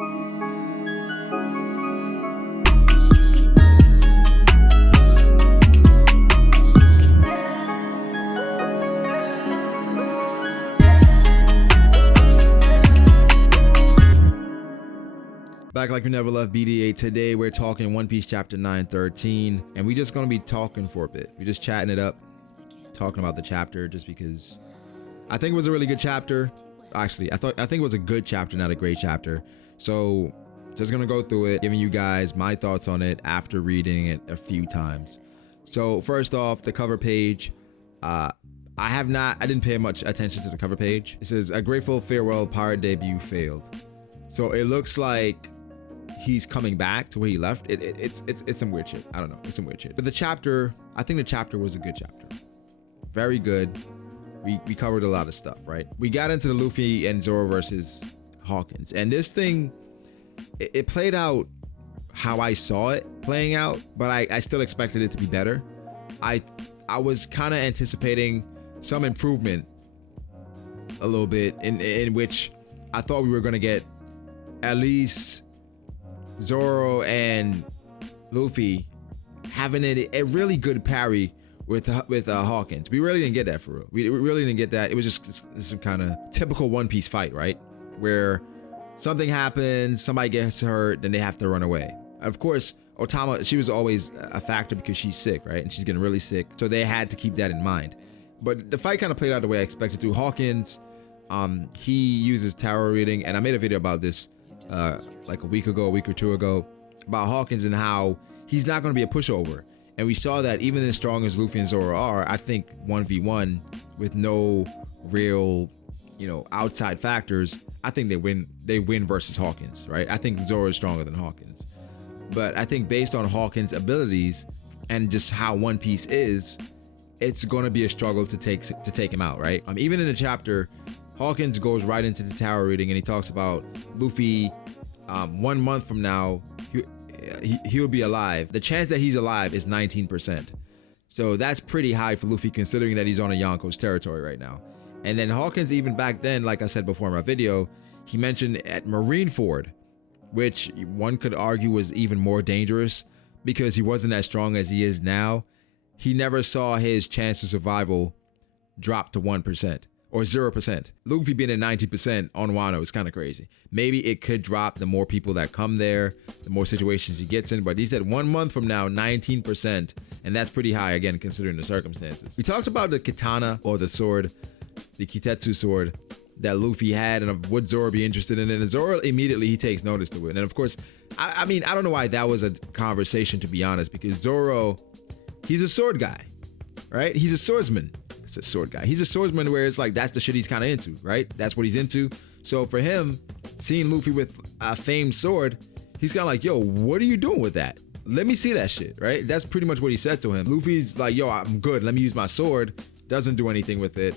Back like we never left, BDA. Today we're talking One Piece chapter 913, and we just gonna be talking for a bit. We're just chatting it up, talking about the chapter, just because I think it was a really good chapter. Actually, I think it was a good chapter, not a great chapter. So just gonna go through it, giving you guys my thoughts on it after reading it a few times. So first off, the cover page. I didn't pay much attention to the cover page. It says a grateful farewell pirate debut failed. So it looks like he's coming back to where he left. It's some weird shit. I don't know. It's some weird shit. But the chapter, I think the chapter was a good chapter. Very good. We covered a lot of stuff, right? We got into the Luffy and Zoro versus Hawkins. And this thing, it played out how I saw it playing out, but I still expected it to be better. I was kind of anticipating some improvement a little bit in which I thought we were going to get at least Zoro and Luffy having a really good parry with Hawkins. We really didn't get that for real. We really didn't get that. It was just some kind of typical One Piece fight, right? Where something happens, somebody gets hurt, then they have to run away. Of course, Otama, she was always a factor because she's sick, right? And she's getting really sick. So they had to keep that in mind. But the fight kind of played out the way I expected to. Hawkins, he uses tarot reading, and I made a video about this like a week or two ago, about Hawkins and how he's not going to be a pushover. And we saw that even as strong as Luffy and Zoro are, I think 1v1 with no real, outside factors, I think they win versus Hawkins, right? I think Zoro is stronger than Hawkins. But I think based on Hawkins' abilities and just how One Piece is, it's going to be a struggle to take him out, right? Even in the chapter, Hawkins goes right into the tarot reading and he talks about Luffy 1 month from now, he'll be alive. The chance that he's alive is 19%. So that's pretty high for Luffy considering that he's on a Yonko's territory right now. And then Hawkins, even back then, like I said before in my video, he mentioned at Marineford, which one could argue was even more dangerous because he wasn't as strong as he is now. He never saw his chance of survival drop to 1%. Or 0%. Luffy being at 90% on Wano is kind of crazy. Maybe it could drop the more people that come there, the more situations he gets in, but he said 1 month from now, 19%, and that's pretty high, again, considering the circumstances. We talked about the katana, or the sword, the Kitetsu sword, that Luffy had, and would Zoro be interested in it, and Zoro immediately, he takes notice to it. And of course, I mean, I don't know why that was a conversation, to be honest, because Zoro, he's a sword guy, right? He's a swordsman. It's a sword guy. He's a swordsman where it's like, that's the shit he's kind of into, right? That's what he's into. So for him, seeing Luffy with a famed sword, he's kind of like, yo, what are you doing with that? Let me see that shit, right? That's pretty much what he said to him. Luffy's like, yo, I'm good. Let me use my sword. Doesn't do anything with it.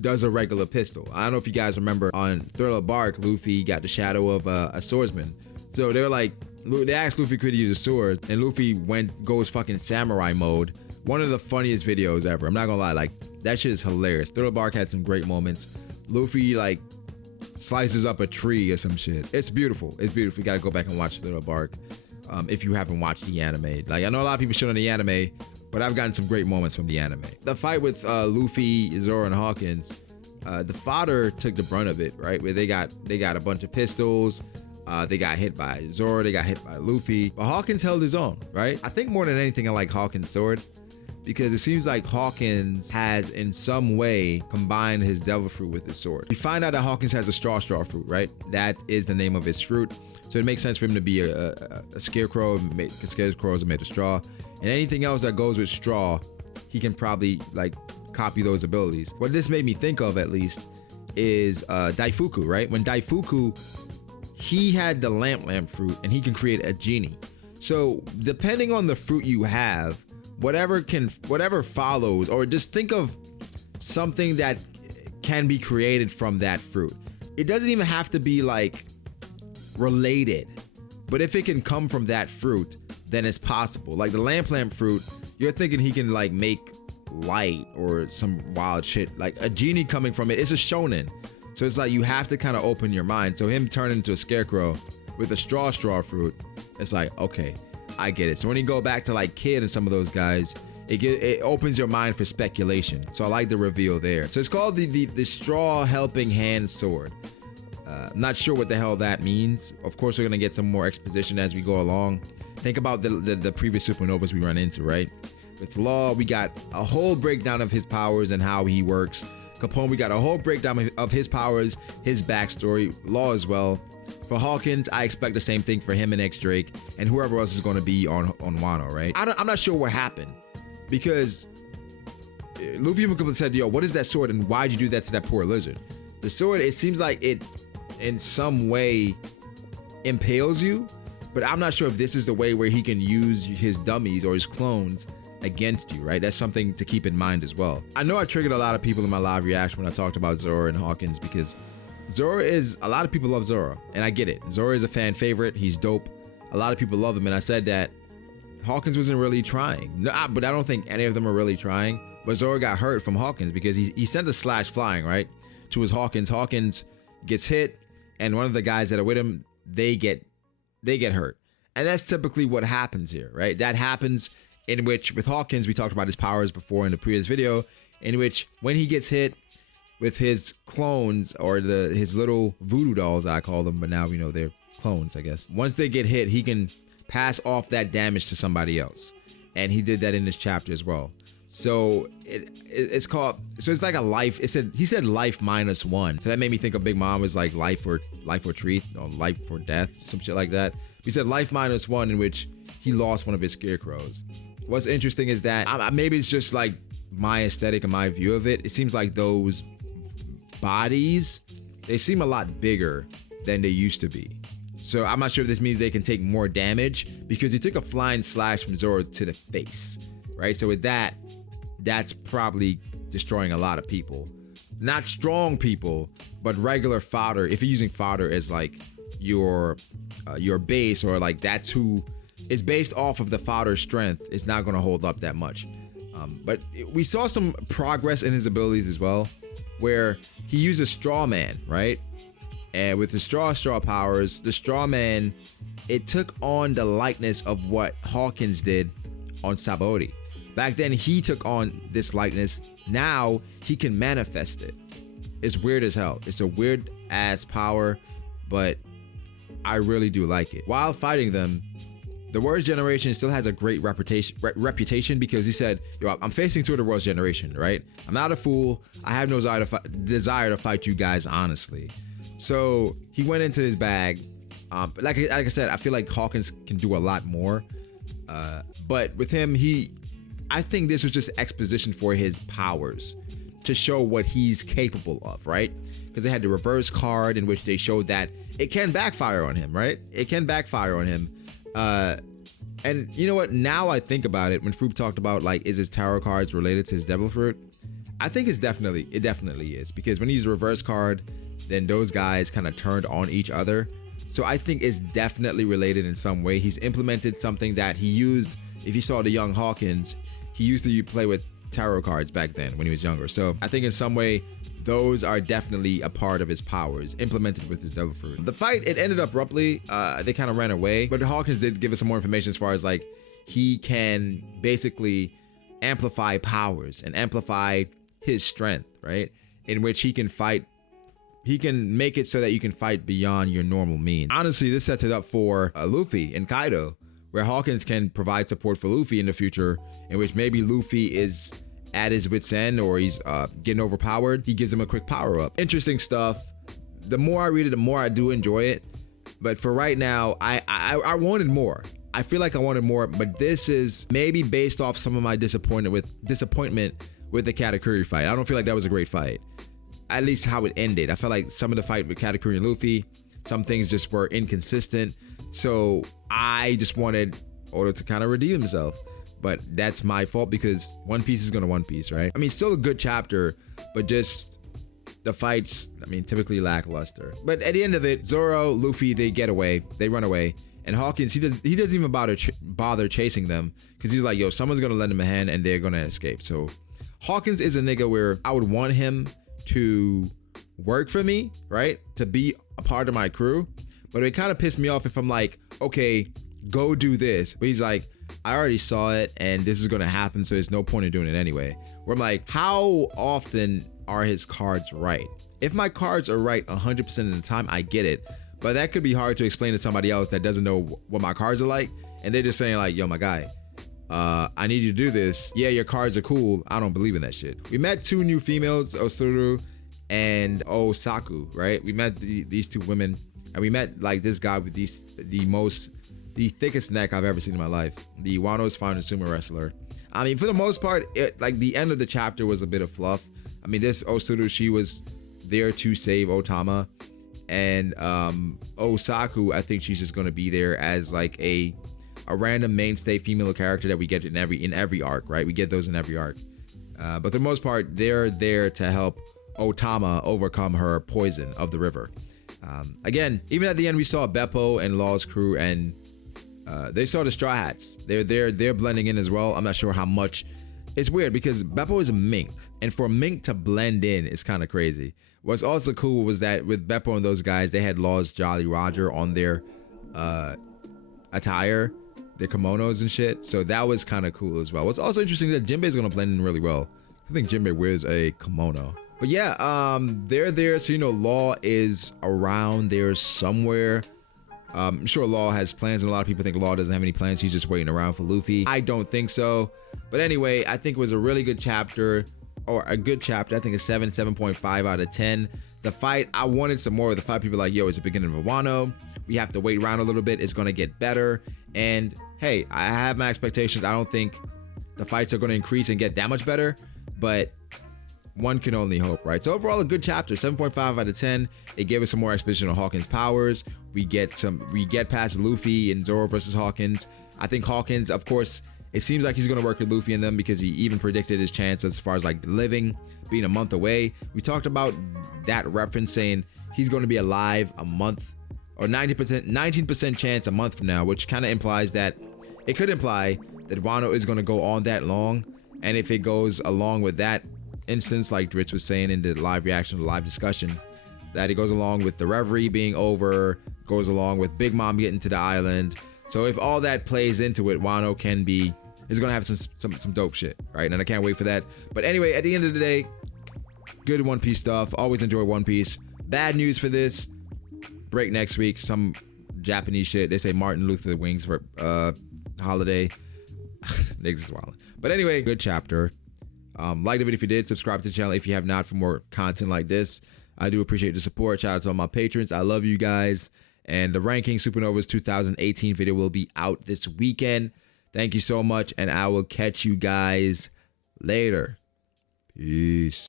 Does a regular pistol. I don't know if you guys remember on Thriller Bark, Luffy got the shadow of a swordsman. So they're like, they asked Luffy could he use a sword, and Luffy goes fucking samurai mode. One of the funniest videos ever. I'm not gonna lie, like, that shit is hilarious. Thriller Bark had some great moments. Luffy, like, slices up a tree or some shit. It's beautiful. It's beautiful. You gotta go back and watch Thriller Bark if you haven't watched the anime. Like, I know a lot of people shit on the anime, but I've gotten some great moments from the anime. The fight with Luffy, Zoro, and Hawkins, the fodder took the brunt of it, right? Where they got a bunch of pistols. They got hit by Zoro. They got hit by Luffy. But Hawkins held his own, right? I think more than anything, I like Hawkins' sword, because it seems like Hawkins has in some way combined his devil fruit with his sword. We find out that Hawkins has a straw fruit, right? That is the name of his fruit. So it makes sense for him to be a scarecrow. Scarecrows are made of straw. And anything else that goes with straw, he can probably like copy those abilities. What this made me think of, at least, is Daifuku, right? When Daifuku, he had the lamp fruit and he can create a genie. So depending on the fruit you have, whatever follows, or just think of something that can be created from that fruit. It doesn't even have to be like related, but if it can come from that fruit, then it's possible. Like the lamp fruit, you're thinking he can like make light or some wild shit, like a genie coming from it. It's a shonen, so it's like you have to kind of open your mind. So him turning into a scarecrow, with the straw fruit, it's like, okay, I get it. So when you go back to like Kid and some of those guys, it opens your mind for speculation. So I like the reveal there. So it's called the straw helping hand sword. I'm not sure what the hell that means. Of course, we're gonna get some more exposition as we go along. Think about the previous supernovas we run into, right? With Law, we got a whole breakdown of his powers and how he works. Capone, we got a whole breakdown of his powers, his backstory. Law as well. For Hawkins, I expect the same thing for him and X-Drake and whoever else is going to be on Wano, right? I'm not sure what happened because Luffy said, yo, what is that sword and why'd you do that to that poor lizard? The sword, it seems like it in some way impales you, but I'm not sure if this is the way where he can use his dummies or his clones against you, right? That's something to keep in mind as well. I know I triggered a lot of people in my live reaction when I talked about Zoro and Hawkins because Zoro is, a lot of people love Zoro, and I get it. Zoro is a fan favorite. He's dope. A lot of people love him, and I said that Hawkins wasn't really trying. No, but I don't think any of them are really trying. But Zoro got hurt from Hawkins because he sent a slash flying, right, to his Hawkins. Hawkins gets hit, and one of the guys that are with him, they get hurt. And that's typically what happens here, right? That happens in which, with Hawkins, we talked about his powers before in the previous video, in which when he gets hit with his clones or his little voodoo dolls, I call them, but now we know they're clones, I guess. Once they get hit, he can pass off that damage to somebody else. And he did that in this chapter as well. So it's called, so it's like a life, he said life -1. So that made me think of Big Mom was like life or treat, or life or death, some shit like that. He said life -1 in which he lost one of his scarecrows. What's interesting is that maybe it's just like my aesthetic and my view of it. It seems like those bodies, they seem a lot bigger than they used to be. So I'm not sure if this means they can take more damage because he took a flying slash from Zoro to the face, right? So with that, that's probably destroying a lot of people. Not strong people, but regular fodder. If you're using fodder as like your base, or like that's who is based off of the fodder strength, it's not going to hold up that much. But we saw some progress in his abilities as well, where he uses straw man, right? And with the straw powers, the straw man, it took on the likeness of what Hawkins did on Sabaody. Back then he took on this likeness. Now he can manifest it. It's weird as hell. It's a weird ass power, but I really do like it. While fighting them, the World's Generation still has a great reputation because he said, yo, I'm facing to the World's Generation, right? I'm not a fool. I have no desire to fight you guys, honestly. So he went into his bag. Like I said, I feel like Hawkins can do a lot more. But with him, I think this was just exposition for his powers to show what he's capable of, right? Because they had the reverse card in which they showed that it can backfire on him, right? It can backfire on him. And you know what? Now I think about it, when Fruit talked about like, is his tarot cards related to his devil fruit? I think it definitely is, because when he's reverse card, then those guys kind of turned on each other. So I think it's definitely related in some way. He's implemented something that he used. If you saw the young Hawkins, he used to play with tarot cards back then when he was younger. So I think in some way, those are definitely a part of his powers implemented with his devil fruit. The fight, it ended abruptly. They kind of ran away, but Hawkins did give us some more information as far as like, he can basically amplify powers and amplify his strength, right? In which he can fight. He can make it so that you can fight beyond your normal means. Honestly, this sets it up for Luffy and Kaido, where Hawkins can provide support for Luffy in the future, in which maybe Luffy is at his wit's end or he's getting overpowered. He gives him a quick power up. Interesting stuff. The more I read it, the more I do enjoy it. But for right now, I wanted more. I feel like I wanted more, but this is maybe based off some of my disappointment with the Katakuri fight. I don't feel like that was a great fight. At least how it ended. I felt like some of the fight with Katakuri and Luffy, some things just were inconsistent. So I just wanted Oda to kind of redeem himself. But that's my fault because One Piece is gonna One Piece, right? I mean, still a good chapter, but just the fights, I mean, typically lackluster. But at the end of it, Zoro, Luffy, they get away, they run away. And Hawkins, he doesn't even bother chasing them because he's like, yo, someone's gonna lend him a hand and they're gonna escape. So Hawkins is a nigga where I would want him to work for me, right? To be a part of my crew. But it kind of pissed me off if I'm like, okay, go do this. But he's like, I already saw it and this is going to happen, so there's no point in doing it anyway. Where I'm like, how often are his cards right? If my cards are right 100% of the time, I get it. But that could be hard to explain to somebody else that doesn't know what my cards are like. And they're just saying like, yo, my guy, I need you to do this. Yeah, your cards are cool. I don't believe in that shit. We met 2 new females, Osuru and Osaku, right? We met these 2 women, and we met like this guy with the thickest neck I've ever seen in my life. The Wano's finest sumo wrestler. I mean, for the most part, like the end of the chapter was a bit of fluff. I mean, this Osuru, she was there to save Otama, and Osaku, I think she's just gonna be there as like a random mainstay female character that we get in every arc, right? We get those in every arc. But for the most part, they're there to help Otama overcome her poison of the river. Again, even at the end, we saw Beppo and Law's crew, and they saw the Straw Hats. They're blending in as well. I'm not sure how much. It's weird because Beppo is a mink, and for a mink to blend in is kind of crazy. What's also cool was that with Beppo and those guys, they had Law's Jolly Roger on their attire, their kimonos and shit. So that was kind of cool as well. What's also interesting is that Jinbei's gonna blend in really well. I think Jinbei wears a kimono. But yeah, they're there. So, you know, Law is around there somewhere. I'm sure Law has plans, and a lot of people think Law doesn't have any plans. He's just waiting around for Luffy. I don't think so. But anyway, I think it was a really good chapter, or a good chapter. I think a 7.5 out of 10. The fight, I wanted some more of the fight. People are like, yo, it's the beginning of Wano. We have to wait around a little bit. It's going to get better. And hey, I have my expectations. I don't think the fights are going to increase and get that much better, but one can only hope, right? So overall, a good chapter, 7.5 out of 10. It gave us some more exposition on Hawkins' powers. We get past Luffy and Zoro versus Hawkins. I think Hawkins, of course, it seems like he's going to work with Luffy and them, because he even predicted his chance as far as like living, being a month away. We talked about that reference saying he's going to be alive a month, or 19% chance a month from now, which kind of implies that it could imply that Wano is going to go on that long. And if it goes along with that instance, like Dritz was saying in the live reaction, the live discussion, that it goes along with the Reverie being over, goes along with Big Mom getting to the island. So if all that plays into it, Wano is gonna have some dope shit, right? And I can't wait for that. But anyway, at the end of the day, good One Piece stuff. Always enjoy One Piece. Bad news for this break next week. Some Japanese shit. They say Martin Luther Wings for holiday. Niggas is wild. But anyway, good chapter. Like the video if you did. Subscribe to the channel if you have not for more content like this. I do appreciate the support. Shout out to all my patrons. I love you guys. And the ranking Supernova's 2018 video will be out this weekend. Thank you so much, and I will catch you guys later. Peace.